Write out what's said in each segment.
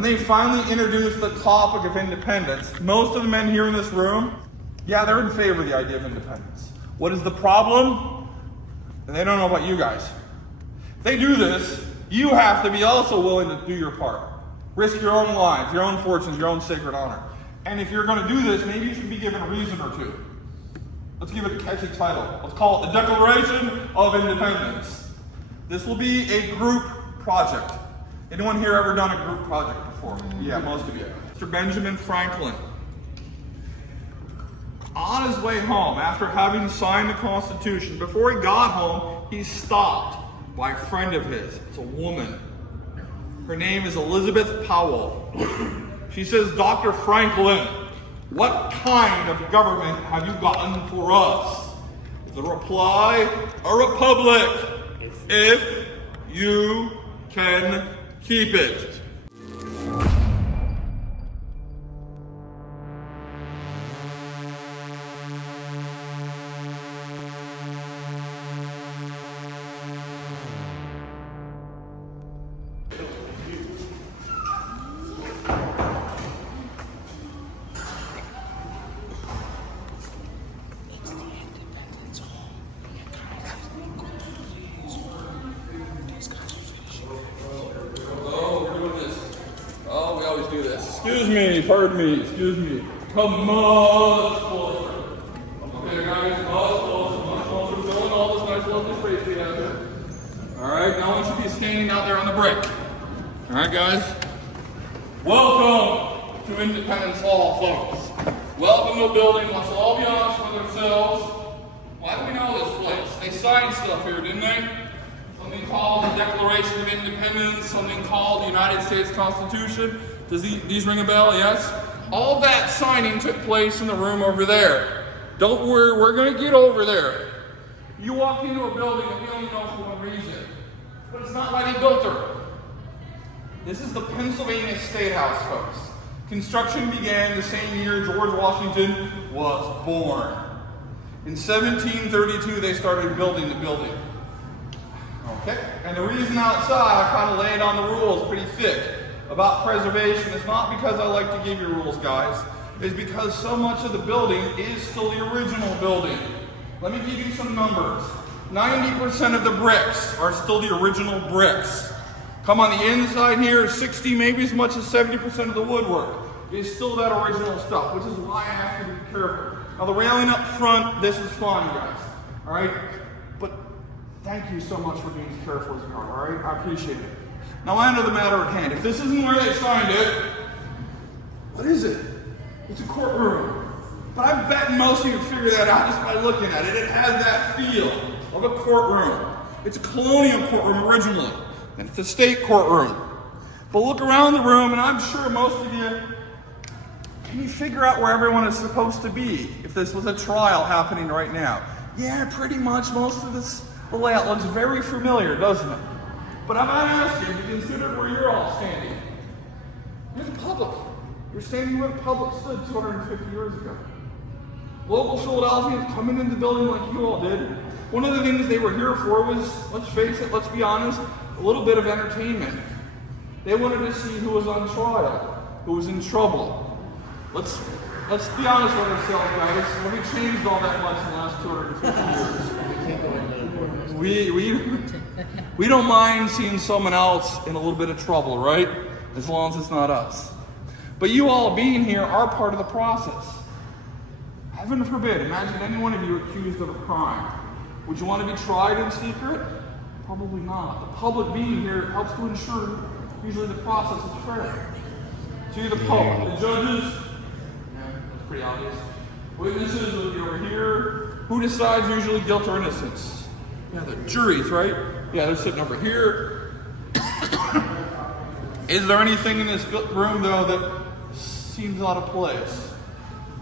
when they finally introduced the topic of independence, most of the men here in this room, yeah, they're in favor of the idea of independence. What is the problem? They don't know about you guys. If they do this, you have to be also willing to do your part. Risk your own lives, your own fortunes, your own sacred honor. And if you're going to do this, maybe you should be given a reason or two. Let's give it a catchy title. Let's call it the Declaration of Independence. This will be a group project. Anyone here ever done a group project before? Yeah, most of you. Mr. Benjamin Franklin. On his way home, after having signed the Constitution, before he got home, he stopped by a friend of his. It's a woman. Her name is Elizabeth Powell. She says, Dr. Franklin, what kind of government have you gotten for us? The reply, a republic, if you can keep it. Excuse me, pardon me, excuse me. Come much closer. Okay, guys, much closer. We're filling all this nice lovely space we have here. Alright, no one should be standing out there on the brick. Alright, guys. Welcome to Independence Hall, folks. Welcome to a building. Let's all be honest with ourselves. Why do we know this place? They signed stuff here, didn't they? Something called the Declaration of Independence, something called the United States Constitution. Does these ring a bell? Yes? All that signing took place in the room over there. Don't worry, we're going to get over there. You walk into a building that we only know for one reason, but it's not why they built her. This is the Pennsylvania State House, folks. Construction began the same year George Washington was born. In 1732, they started building the building. Okay? And the reason outside, I kind of laid on the rules pretty thick about preservation is not because I like to give you rules, guys. It's because so much of the building is still the original building. Let me give you some numbers. 90% of the bricks are still the original bricks. Come on the inside here, 60, maybe as much as 70% of the woodwork is still that original stuff, which is why I have to be careful. Now the railing up front, this is fine, guys. All right? But thank you so much for being as careful as you are, all right? I appreciate it. Now on to the matter at hand. If this isn't where they signed it, what is it? It's a courtroom. But I bet most of you figure that out just by looking at it. It has that feel of a courtroom. It's a colonial courtroom originally, and it's a state courtroom. But look around the room, and I'm sure most of you, can you figure out where everyone is supposed to be if this was a trial happening right now? Yeah, pretty much most of the layout looks very familiar, doesn't it? But I'm not asking if you consider where you're all standing. You're the public. You're standing where the public stood 250 years ago. Local Philadelphians coming into the building like you all did. One of the things they were here for was, let's face it, let's be honest, a little bit of entertainment. They wanted to see who was on trial, who was in trouble. Let's be honest with ourselves, guys. Have we changed all that much in the last 250 years? We don't mind seeing someone else in a little bit of trouble, right? As long as it's not us. But you all being here are part of the process. Heaven forbid, imagine any one of you accused of a crime. Would you want to be tried in secret? Probably not. The public being here helps to ensure usually the process is fair. See the public, the judges, yeah, that's pretty obvious. Witnesses will be over here. Who decides usually guilt or innocence? Yeah, the juries, right? Yeah, they're sitting over here. Is there anything in this room, though, that seems out of place?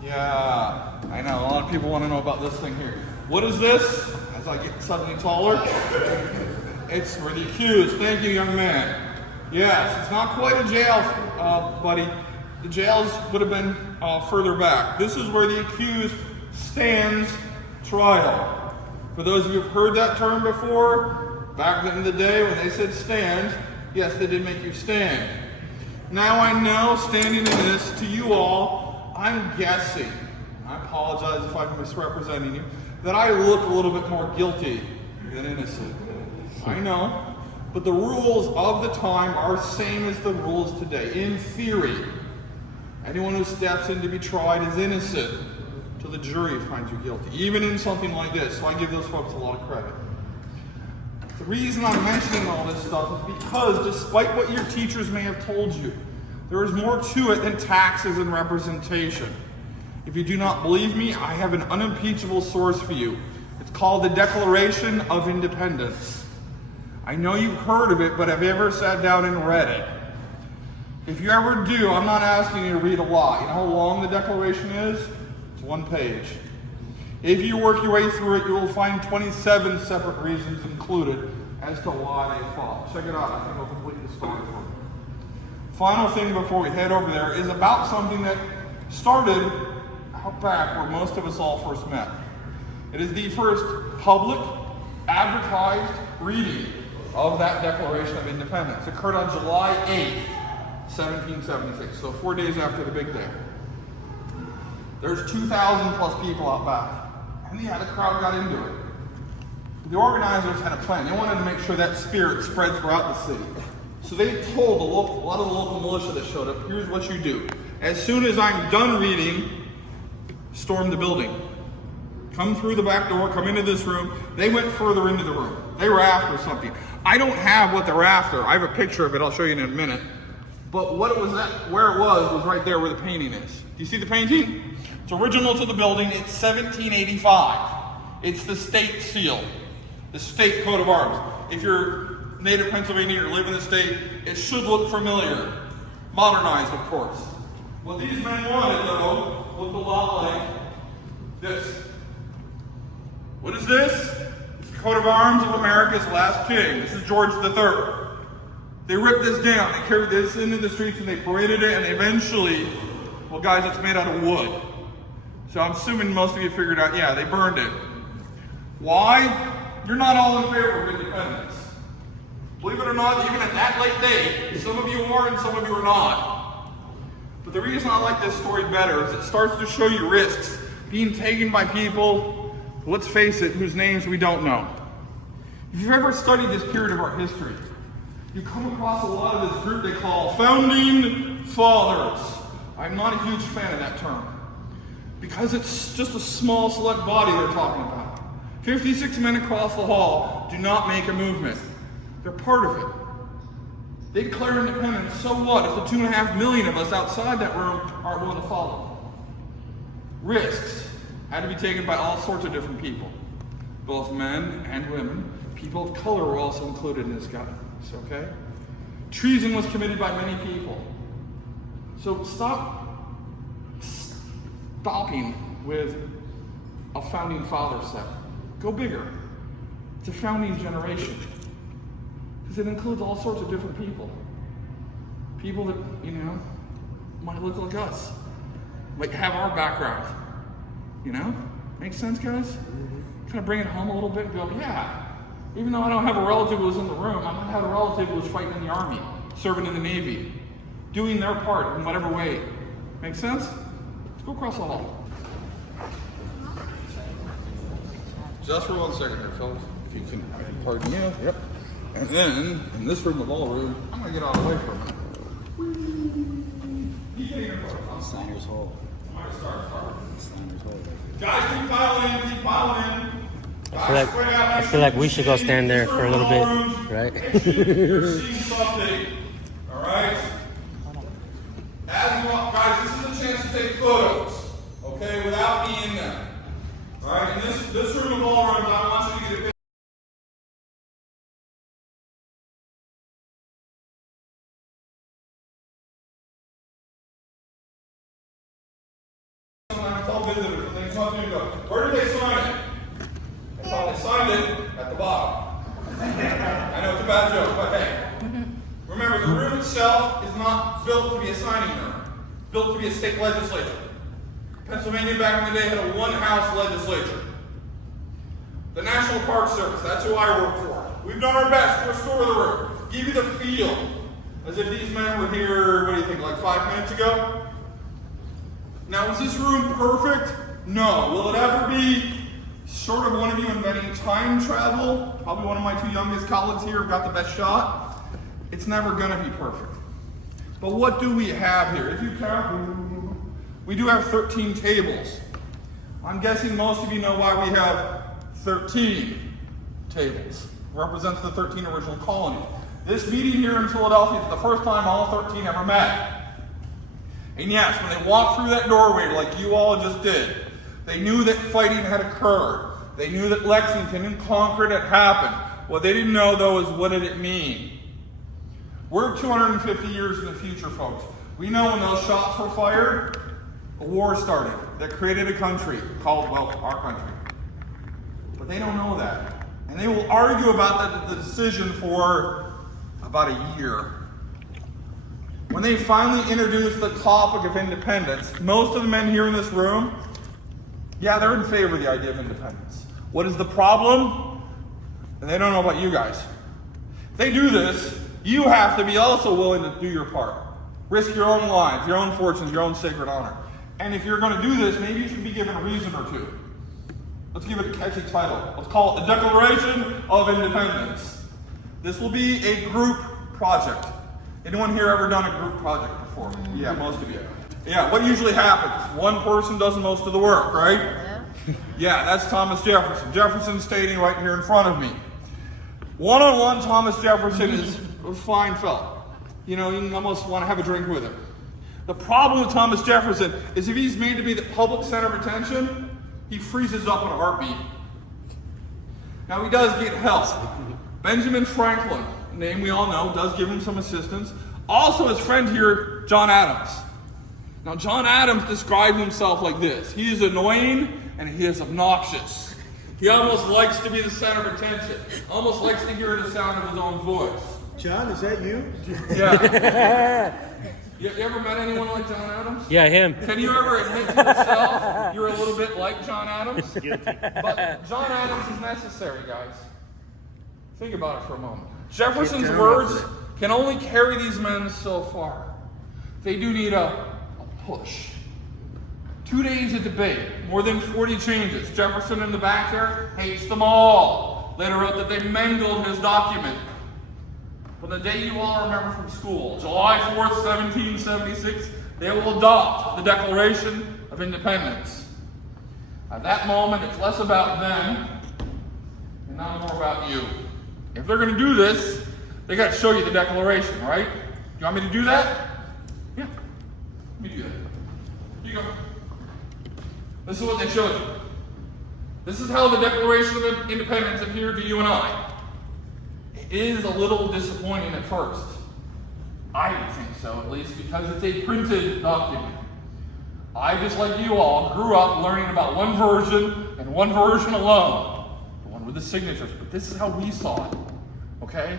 Yeah, I know. A lot of people want to know about this thing here. What is this? As I get suddenly taller. It's for the accused. Thank you, young man. Yes, it's not quite a jail, buddy. The jails would have been further back. This is where the accused stands trial. For those of you who've heard that term before, back in the day when they said stand, yes, they did make you stand. Now I know, standing in this, to you all, I'm guessing, I apologize if I'm misrepresenting you, that I look a little bit more guilty than innocent. I know, but the rules of the time are same as the rules today. In theory, anyone who steps in to be tried is innocent till the jury finds you guilty, even in something like this. So I give those folks a lot of credit. The reason I'm mentioning all this stuff is because despite what your teachers may have told you, there is more to it than taxes and representation. If you do not believe me, I have an unimpeachable source for you. It's called the Declaration of Independence. I know you've heard of it, but have you ever sat down and read it? If you ever do, I'm not asking you to read a lot. You know how long the Declaration is? It's 1 page. If you work your way through it, you will find 27 separate reasons included as to why they fought. Check it out. I think I'll complete the story for you. Final thing before we head over there is about something that started out back where most of us all first met. It is the first public, advertised reading of that Declaration of Independence. It occurred on July 8th, 1776, so 4 days after the big day. There's 2,000 plus people out back. And yeah, the crowd got into it. The organizers had a plan. They wanted to make sure that spirit spread throughout the city. So they told a lot of the local militia that showed up, here's what you do. As soon as I'm done reading, storm the building. Come through the back door, come into this room. They went further into the room. They were after something. I don't have what they're after. I have a picture of it. I'll show you in a minute. But what it was where it was right there where the painting is. Do you see the painting? It's original to the building. It's 1785. It's the state seal, the state coat of arms. If you're native Pennsylvania or live in the state, it should look familiar. Modernized, of course. What these men wanted, though, looked a lot like this. What is this? It's the coat of arms of America's last king. This is George III. They ripped this down. They carried this into the streets and they paraded it, and eventually, well, guys, it's made out of wood. So I'm assuming most of you figured out, yeah, they burned it. Why? You're not all in favor of independence. Believe it or not, even at that late date, some of you are and some of you are not. But the reason I like this story better is it starts to show you risks being taken by people, let's face it, whose names we don't know. If you've ever studied this period of our history, you come across a lot of this group they call Founding Fathers. I'm not a huge fan of that term because it's just a small select body they're talking about. 56 men across the hall do not make a movement. They're part of it. They declare independence, so what if the 2.5 million of us outside that room aren't willing to follow? Risks had to be taken by all sorts of different people, both men and women. People of color were also included in this guidance, okay? Treason was committed by many people. So stop stopping with a founding father set. Go bigger. It's a founding generation. Because it includes all sorts of different people. People that, might look like us. Like have our background. Make sense, guys? Kind of bring it home a little bit and go, yeah. Even though I don't have a relative who was in the room, I might have a relative who was fighting in the Army, serving in the Navy, doing their part in whatever way. Make sense? Let's go across the hall. Just for 1 second here, fellas. If you can pardon me. Yep. And then, in this room of all rooms, I'm going to get out of the way for a minute. Sliner's Hole. Sliner's Hole. Guys, keep piling in. I feel like we should go stand there for a little bit, right? You're seeing something, all right? As you walk, guys, this is a chance to take photos, okay, without me in them. All right, in this room of all rooms, I want you to get a picture. Sometimes tell visitors, when they talk to you, go, where did they sign it? They signed it at the bottom. I know it's a bad joke, but hey. Remember, the room itself is not built to be a signing room. It's built to be a state legislature. Pennsylvania back in the day had a one-house legislature. The National Park Service, that's who I work for. We've done our best to restore the room, give you the feel As if these men were here, what do you think, like 5 minutes ago? Now, is this room perfect? No. Will it ever be? Short of one of you inventing time travel, probably one of my 2 youngest colleagues here have got the best shot, it's never going to be perfect. But what do we have here? If you count, we do have 13 tables. I'm guessing most of you know why we have 13 tables. It represents the 13 original colonies. This meeting here in Philadelphia is the first time all 13 ever met. And yes, when they walked through that doorway like you all just did, they knew that fighting had occurred. They knew that Lexington and Concord had happened. What they didn't know, though, is what did it mean? We're 250 years in the future, folks. We know when those shots were fired, a war started that created a country called, well, our country. But they don't know that. And they will argue about the decision for about a year. When they finally introduced the topic of independence, most of the men here in this room, yeah, they're in favor of the idea of independence. What is the problem? And they don't know about you guys. If they do this, you have to be also willing to do your part. Risk your own lives, your own fortunes, your own sacred honor. And if you're going to do this, maybe you should be given a reason or two. Let's give it a catchy title. Let's call it the Declaration of Independence. This will be a group project. Anyone here ever done a group project before? Yeah, most of you. Yeah, what usually happens? One person does most of the work, right? Yeah, that's Thomas Jefferson. Jefferson's standing right here in front of me. One-on-one, Thomas Jefferson is a fine fellow. You know, you almost want to have a drink with him. The problem with Thomas Jefferson is if he's made to be the public center of attention, he freezes up in a heartbeat. Now, he does get help. Benjamin Franklin, a name we all know, does give him some assistance. Also, his friend here, John Adams. Now, John Adams described himself like this. He is annoying and he is obnoxious. He almost likes to be the center of attention. Almost likes to hear the sound of his own voice. John, is that you? Yeah. You ever met anyone like John Adams? Yeah, him. Can you ever admit to yourself you're a little bit like John Adams? But John Adams is necessary, guys. Think about it for a moment. Jefferson's words can only carry these men so far. They do need a push. 2 days of debate, more than 40 changes. Jefferson in the back there hates them all. Later wrote that they mangled his document. From the day you all remember from school, July 4th, 1776, they will adopt the Declaration of Independence. At that moment, it's less about them and not more about you. If they're going to do this, they got to show you the Declaration, right? You want me to do that? Yeah, let me do that. Here you go. This is what they showed you. This is how the Declaration of Independence appeared to you and I. It is a little disappointing at first. I think so, at least, because it's a printed document. I, just like you all, grew up learning about one version and one version alone. The one with the signatures. But this is how we saw it. Okay?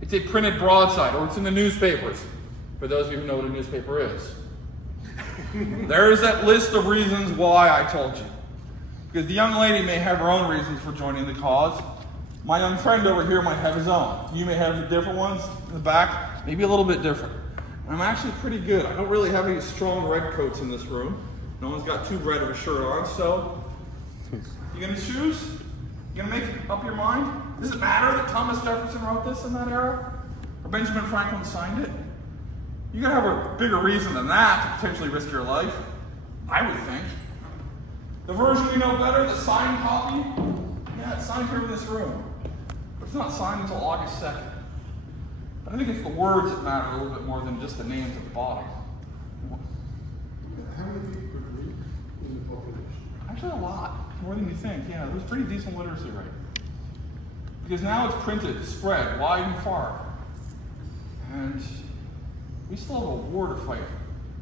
It's a printed broadside, or it's in the newspapers. For those of you who know what a newspaper is. There is that list of reasons why I told you. Because the young lady may have her own reasons for joining the cause. My young friend over here might have his own. You may have different ones in the back, maybe a little bit different. I'm actually pretty good. I don't really have any strong red coats in this room. No one's got too red of a shirt on, so you gonna choose? You gonna make up your mind? Does it matter that Thomas Jefferson wrote this in that era? Or Benjamin Franklin signed it? You gotta have a bigger reason than that to potentially risk your life, I would think. The version you know better, the signed copy, yeah, it's signed here in this room. But it's not signed until August 2nd. But I think it's the words that matter a little bit more than just the names at the bottom. How many people could read in the population? Actually a lot, more than you think. Yeah, there's pretty decent literacy rate. Because now it's printed, spread, wide and far. And we still have a war to fight.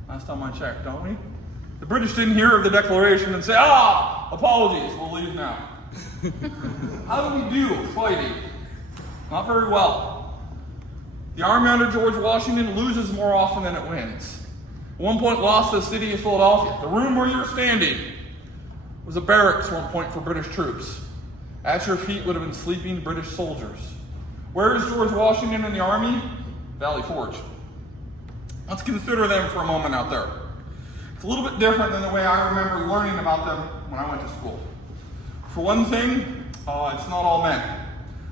Last time I checked, don't we? The British didn't hear of the Declaration and say, apologies, we'll leave now. How do we do fighting? Not very well. The army under George Washington loses more often than it wins. At one point lost the city of Philadelphia. The room where you're standing was a barracks at one point for British troops. At your feet would have been sleeping British soldiers. Where is George Washington and the army? Valley Forge. Let's consider them for a moment out there. It's a little bit different than the way I remember learning about them when I went to school. For one thing, it's not all men.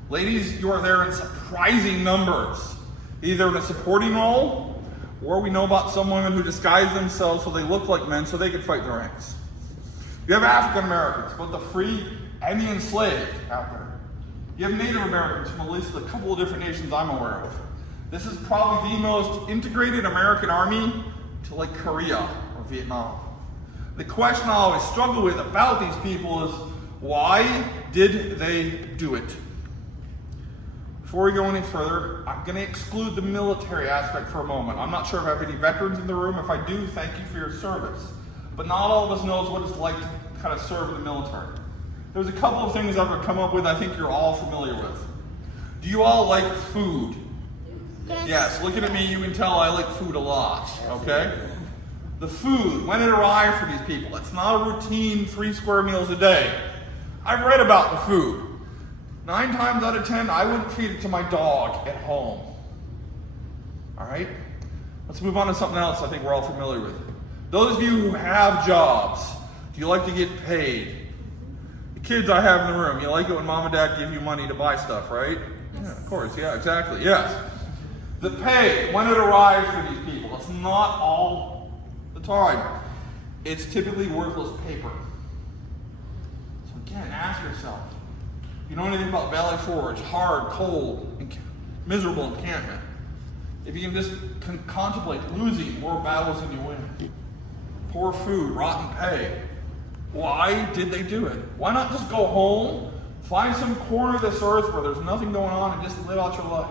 Ladies, you are there in surprising numbers, either in a supporting role, or we know about some women who disguise themselves so they look like men so they can fight the ranks. You have African Americans, both the free and the enslaved out there. You have Native Americans from at least a couple of different nations I'm aware of. This is probably the most integrated American army to like Korea or Vietnam. The question I always struggle with about these people is, why did they do it? Before we go any further, I'm going to exclude the military aspect for a moment. I'm not sure if I have any veterans in the room. If I do, thank you for your service. But not all of us knows what it's like to kind of serve in the military. There's a couple of things I've come up with I think you're all familiar with. Do you all like food? Yes, looking at me, you can tell I like food a lot, okay? The food, when it arrived for these people, it's not a routine 3 square meals a day. I've read about the food. 9 times out of 10, I wouldn't feed it to my dog at home. All right? Let's move on to something else I think we're all familiar with. Those of you who have jobs, do you like to get paid? The kids I have in the room, you like it when mom and dad give you money to buy stuff, right? Yeah, of course, yeah, exactly, yes. The pay, when it arrives for these people, it's not all the time. It's typically worthless paper. So again, ask yourself, if you know anything about Valley Forge, hard, cold, miserable encampment, if you can just contemplate losing more battles than you win, poor food, rotten pay, why did they do it? Why not just go home, find some corner of this earth where there's nothing going on and just live out your life?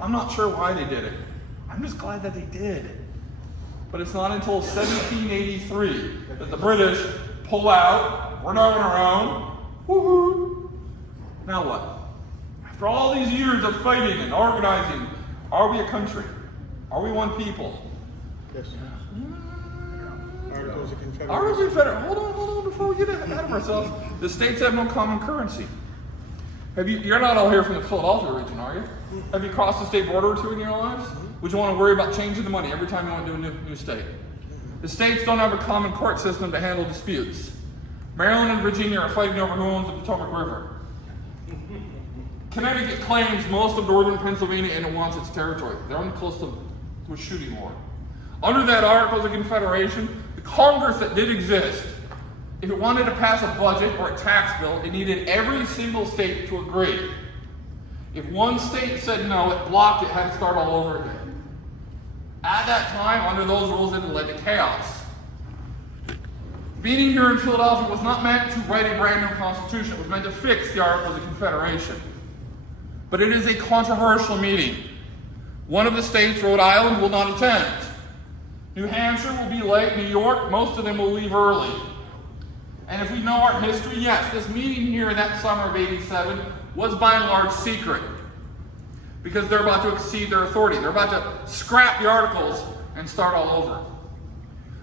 I'm not sure why they did it. I'm just glad that they did. But it's not until 1783 that the British pull out, we're not on our own, woohoo. Now what? After all these years of fighting and organizing, are we a country? Are we one people? Yes. Articles of Confederation. Articles of Confederation. Hold on, before we get ahead of ourselves. The states have no common currency. You're not all here from the Philadelphia region, are you? Have you crossed the state border or two in your lives? Would you want to worry about changing the money every time you went to a new state? The states don't have a common court system to handle disputes. Maryland and Virginia are fighting over who owns the Potomac River. Connecticut claims most of northern Pennsylvania and it wants its territory. They're only close to a shooting war. Under that Articles of Confederation, the Congress that did exist, if it wanted to pass a budget or a tax bill, it needed every single state to agree. If one state said no, it blocked it, had to start all over again. At that time, under those rules, it led to chaos. Meeting here in Philadelphia was not meant to write a brand new constitution. It was meant to fix the Articles of Confederation. But it is a controversial meeting. One of the states, Rhode Island, will not attend. New Hampshire will be late. New York, most of them will leave early. And if we know our history, yes, this meeting here in that summer of '87 was by and large secret. Because they're about to exceed their authority. They're about to scrap the Articles and start all over.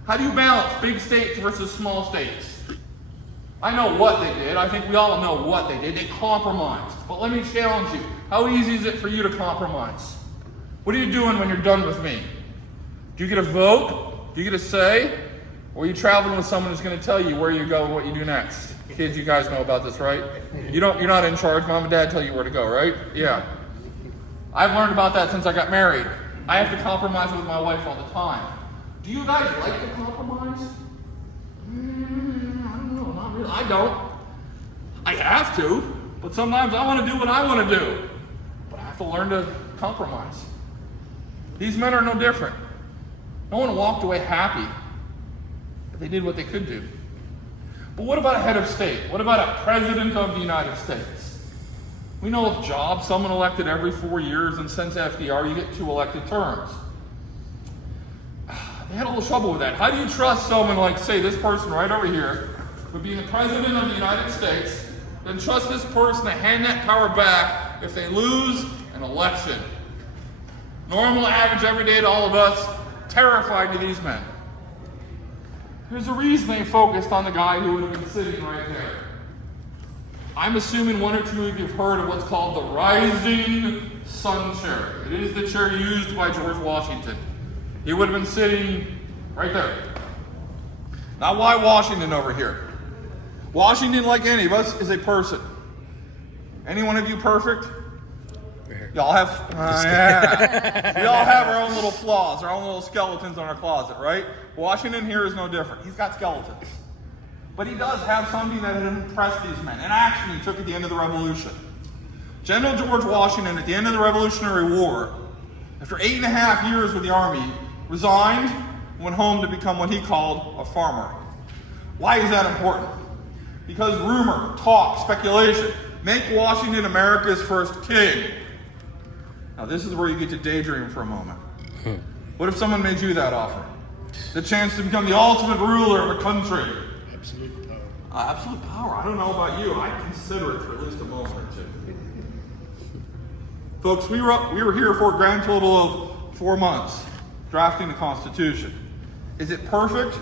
How do you balance big states versus small states? I know what they did. I think we all know what they did. They compromised. But let me challenge you. How easy is it for you to compromise? What are you doing when you're done with me? Do you get a vote? Do you get a say? Or are you traveling with someone who's going to tell you where you go and what you do next? Kids, you guys know about this, right? You're not in charge. Mom and dad tell you where to go, right? Yeah. I've learned about that since I got married. I have to compromise with my wife all the time. Do you guys like to compromise? I don't know, not really. I don't. I have to, but sometimes I want to do what I want to do. But I have to learn to compromise. These men are no different. No one walked away happy, but they did what they could do. But what about a head of state? What about a president of the United States? We know of jobs, someone elected every 4 years, and since FDR, you get 2 elected terms. They had a little trouble with that. How do you trust someone like, say, this person right over here, for being the president of the United States, then trust this person to hand that power back if they lose an election? Normal, average, everyday to all of us, terrified to these men. There's a reason they focused on the guy who would have been sitting right there. I'm assuming 1 or 2 of you have heard of what's called the Rising sun chair. It is the chair used by George Washington. He would have been sitting right there. Now, why Washington over here? Washington, like any of us, is a person. Any one of you perfect? Y'all have, yeah. We all have our own little flaws, our own little skeletons in our closet, right? Washington here is no different. He's got skeletons. But he does have something that had impressed these men, an action he took at the end of the Revolution. General George Washington, at the end of the Revolutionary War, after 8.5 years with the army, resigned and went home to become what he called a farmer. Why is that important? Because rumor, talk, speculation make Washington America's first king. Now this is where you get to daydream for a moment. What if someone made you that offer? The chance to become the ultimate ruler of a country. Absolute power. Absolute power. I don't know about you. I'd consider it for at least a moment or two. Folks, we were here for a grand total of 4 months, drafting the Constitution. Is it perfect?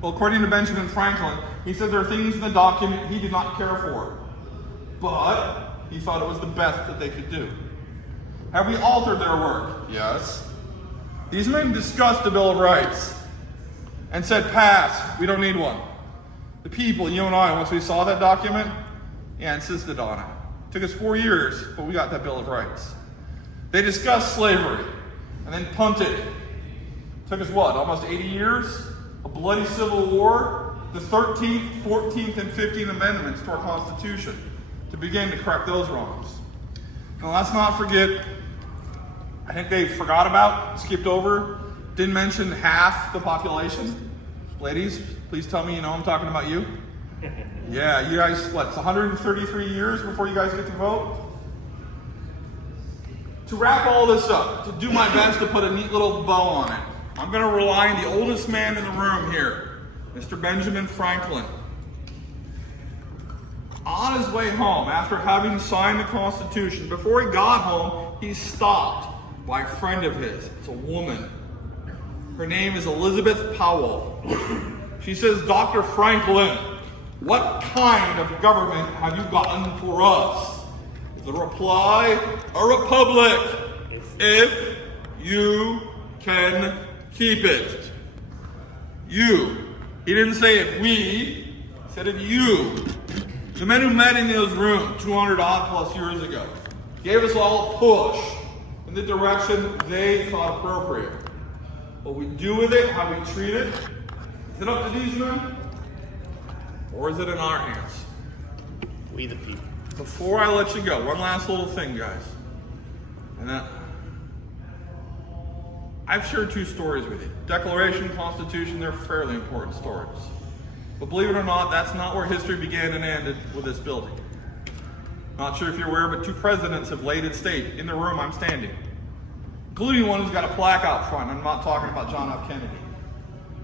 Well, according to Benjamin Franklin, he said there are things in the document he did not care for, but he thought it was the best that they could do. Have we altered their work? Yes. These men discussed the Bill of Rights and said, pass, we don't need one. The people, you and I, once we saw that document, insisted on it. Took us 4 years, but we got that Bill of Rights. They discussed slavery and then punted. Took us what, almost 80 years? A bloody civil war? The 13th, 14th, and 15th Amendments to our Constitution to begin to correct those wrongs. Now let's not forget, I think they forgot about, skipped over, didn't mention half the population. Ladies, please tell me you know I'm talking about you. Yeah, you guys, what, it's 133 years before you guys get to vote? To wrap all this up, to do my best to put a neat little bow on it, I'm going to rely on the oldest man in the room here, Mr. Benjamin Franklin. On his way home, after having signed the Constitution, before he got home, he stopped by a friend of his. It's a woman. Her name is Elizabeth Powell. She says, Dr. Franklin, what kind of government have you gotten for us? The reply, a republic, if you can keep it. You. He didn't say if we, he said if you. The men who met in those rooms 200 odd plus years ago gave us all a push in the direction they thought appropriate. What we do with it, how we treat it, is it up to these men? Or is it in our hands? We the people. Before I let you go, one last little thing, guys. And I've shared 2 stories with you. Declaration, Constitution, they're fairly important stories. But believe it or not, that's not where history began and ended with this building. Not sure if you're aware, but 2 presidents have laid it state in the room I'm standing, including one who's got a plaque out front. I'm not talking about John F. Kennedy.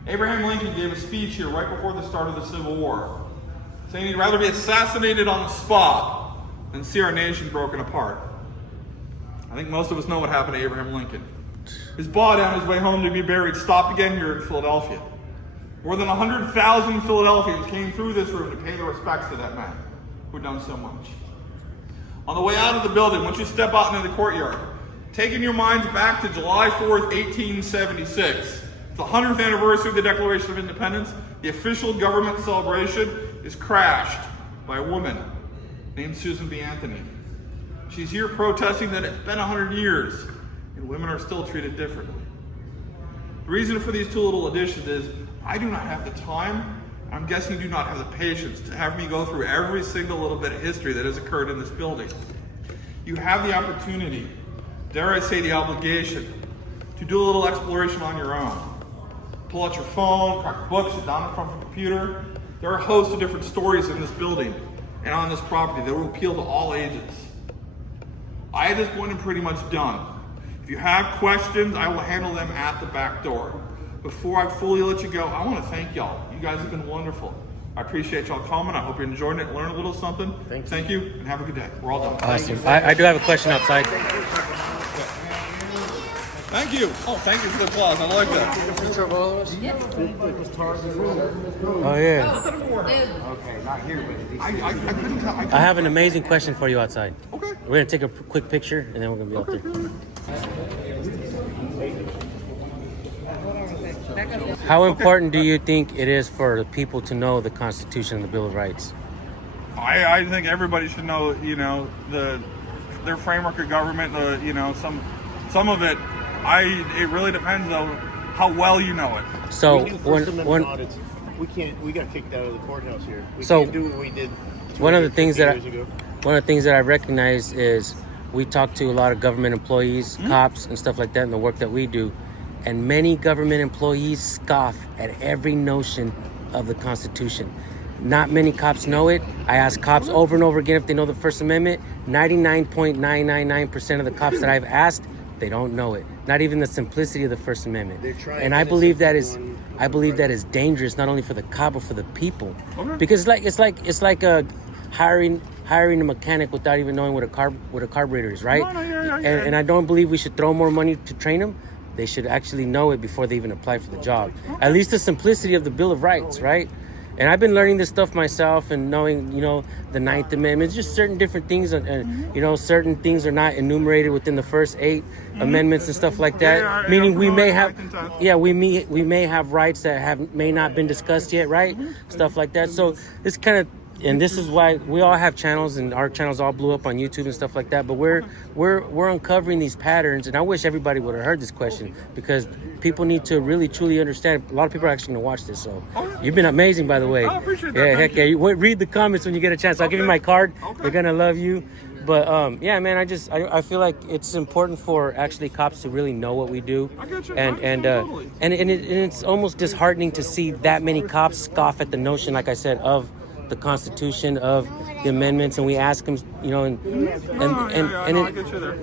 Abraham Lincoln gave a speech here right before the start of the Civil War, saying he'd rather be assassinated on the spot than see our nation broken apart. I think most of us know what happened to Abraham Lincoln. His body on his way home to be buried stopped again here in Philadelphia. More than 100,000 Philadelphians came through this room to pay their respects to that man who had done so much. On the way out of the building, once you step out into the courtyard, taking your minds back to July 4th, 1876, the 100th anniversary of the Declaration of Independence, the official government celebration is crashed by a woman named Susan B. Anthony. She's here protesting that it's been 100 years and women are still treated differently. The reason for these 2 little additions is I do not have the time, I'm guessing you do not have the patience to have me go through every single little bit of history that has occurred in this building. You have the opportunity, dare I say the obligation, to do a little exploration on your own. Pull out your phone, crack a book, sit down in front of a computer. There are a host of different stories in this building and on this property that will appeal to all ages. I at this point am pretty much done. If you have questions, I will handle them at the back door. Before I fully let you go, I want to thank y'all. You guys have been wonderful. I appreciate y'all coming. I hope you're enjoying it, learn a little something. Thank you. And have a good day. We're all done. Awesome. I do have a question outside. Thank you. Oh, thank you for the applause. I like that. Oh yeah. Okay, not here, but I couldn't tell. I have an amazing question for you outside. Okay. We're gonna take a quick picture and then we're gonna be out there. How important do you think it is for the people to know the Constitution and the Bill of Rights? I think everybody should know, their framework of government, some of it. It really depends though how well you know it. So We do First Amendment audits. We got kicked out of the courthouse here. We So, can't do what we did. one of the things that years ago. one of the things that I recognize is we talk to a lot of government employees, cops, and stuff like that in the work that we do, and many government employees scoff at every notion of the Constitution. Not many cops know it. I ask cops over and over again if they know the First Amendment. 99.999% of the cops that I've asked, they don't know it. Not even the simplicity of the First Amendment. They're trying And I believe that is innocent I believe that is dangerous not only for the cop but for the people. Okay. Because it's like hiring a mechanic without even knowing what a carburetor is, right? No, yeah. And I don't believe we should throw more money to train them. They should actually know it before they even apply for the job. At least the simplicity of the Bill of Rights, right? And I've been learning this stuff myself and knowing, the Ninth Amendment, just certain different things. And, certain things are not enumerated within the first 8 amendments and stuff like that. Yeah, Meaning we may have, yeah, we may have rights that may not been discussed yet, right? Stuff like that. So it's kind of, and this is why we all have channels, and our channels all blew up on YouTube and stuff like that. But we're uncovering these patterns, and I wish everybody would have heard this question because people need to really truly understand. A lot of people are actually going to watch this. So you've been amazing, by the way. I appreciate that. Yeah, Thank heck yeah. You read the comments when you get a chance. I'll give you my card. Okay. They're gonna love you. But yeah, man, I feel like it's important for actually cops to really know what we do. I get you. And Totally. it's almost disheartening to see that many cops scoff at the notion, like I said, of the Constitution, of the amendments, and we ask them, and I get you there.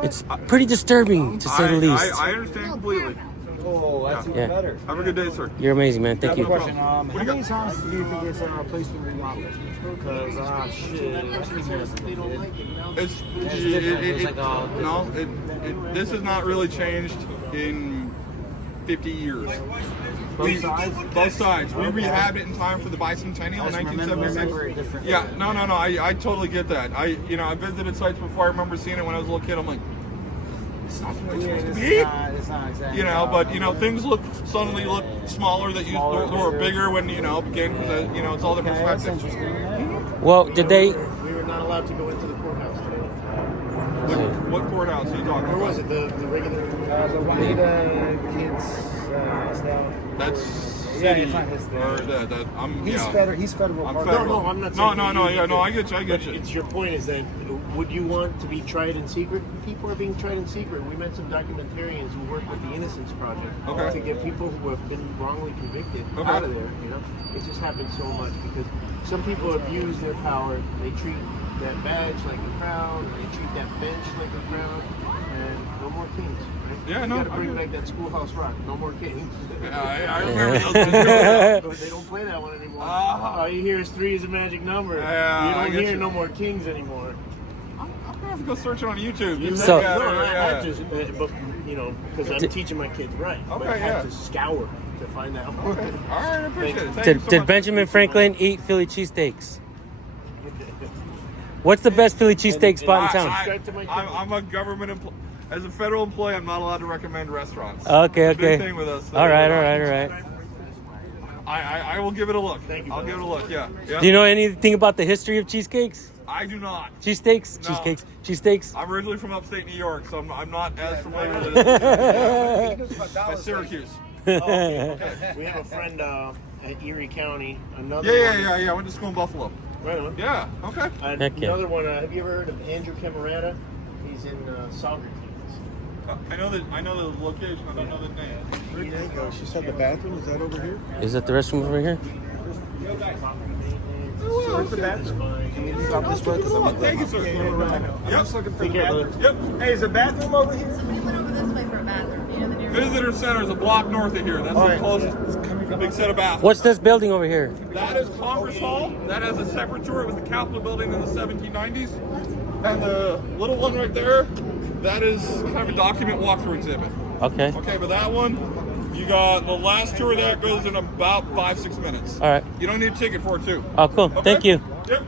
it's pretty disturbing to say the least. I understand completely. Oh, that's even Yeah. better. Have a good day, sir. You're amazing, man. Thank you. Question. How do you many times do you think it's replaced and remodeled? Because shit, This has not really changed in 50 years. both sides. Both sides. We rehabbed it in time for the bicentennial in 1976. Remember it differently. Yeah, no. I totally get that. I visited sites before. I remember seeing it when I was a little kid. I'm like, it's not the way it's supposed to be. It's not exactly. But things suddenly look smaller that used or bigger when began because it's all the That's perspective. interesting. Well, did they? We were not allowed to go into the courthouse today. What courthouse are you talking Where about? was it? The regular. The Juanita kids stuff. That's Yeah, city. it's not his thing. Or that I'm. He's yeah. federal. He's federal. I'm part- federal. No, I'm not saying No. you. Yeah, no. I get you. I get But you. it's your point is that would you want to be tried in secret? People are being tried in secret. We met some documentarians who work with the Innocence Project Okay. to get people who have been wrongly convicted Okay. out of there. It just happens so much because some people abuse their power. They treat that badge like a crown. They treat that bench like a crown. And no more kings. Right? Yeah, you no, gotta I bring agree. back that Schoolhouse Rock. No more kings. I remember those. But they don't play that one anymore. Ah. All you hear is 3 is a magic number. Yeah, I you get don't hear you. no more kings anymore. I'm gonna have to go search it on YouTube. You So- have, no, I yeah. had to, but because I'm teaching my kids right. But Okay, I had yeah. to scour to find out. All right, I appreciate it. Thank you Did, so did much. Benjamin Franklin eat Philly cheesesteaks? What's the best Philly cheesesteak spot in town? Subscribe to my channel. I'm a government employee. As a federal employee, I'm not allowed to recommend restaurants. Okay, It's a big okay. thing with us. All right. I will give it a look. Thank you, I'll brother. give it a look. Yeah. Do you know anything about the history of cheesecakes? I do not. Cheesesteaks? No. Cheesecakes? Cheesesteaks? I'm originally from upstate New York, so I'm not as familiar with it as Syracuse. We have a friend at Erie County. Another one. Yeah. I went to school in Buffalo. Right on. Yeah. Okay. Heck yeah. Another one. Have you ever heard of Andrew Camerata? He's in Socrates. I know the location. I don't know the name. She said the bathroom. Is that over here? Is that the restroom over here? Where's the bathroom? Can you stop this way? Because I'm Thank you, sir. I'm just looking for the bathroom. Yep. Hey, is the bathroom over here? Somebody went over this way for a bathroom. You know, the nearest. Visitor Center is a block north of here. That's All the right. closest big set of bathrooms. What's this building over here? That is Congress Hall. That has a separate tour. It was the Capitol building in the 1790s. And the little one right there, that is kind of a document walkthrough exhibit. Okay. Okay, but that one, you got the last tour of that goes in about 5-6 minutes. All right. You don't need a ticket for it too. Oh, cool. Okay? Thank you. Yep.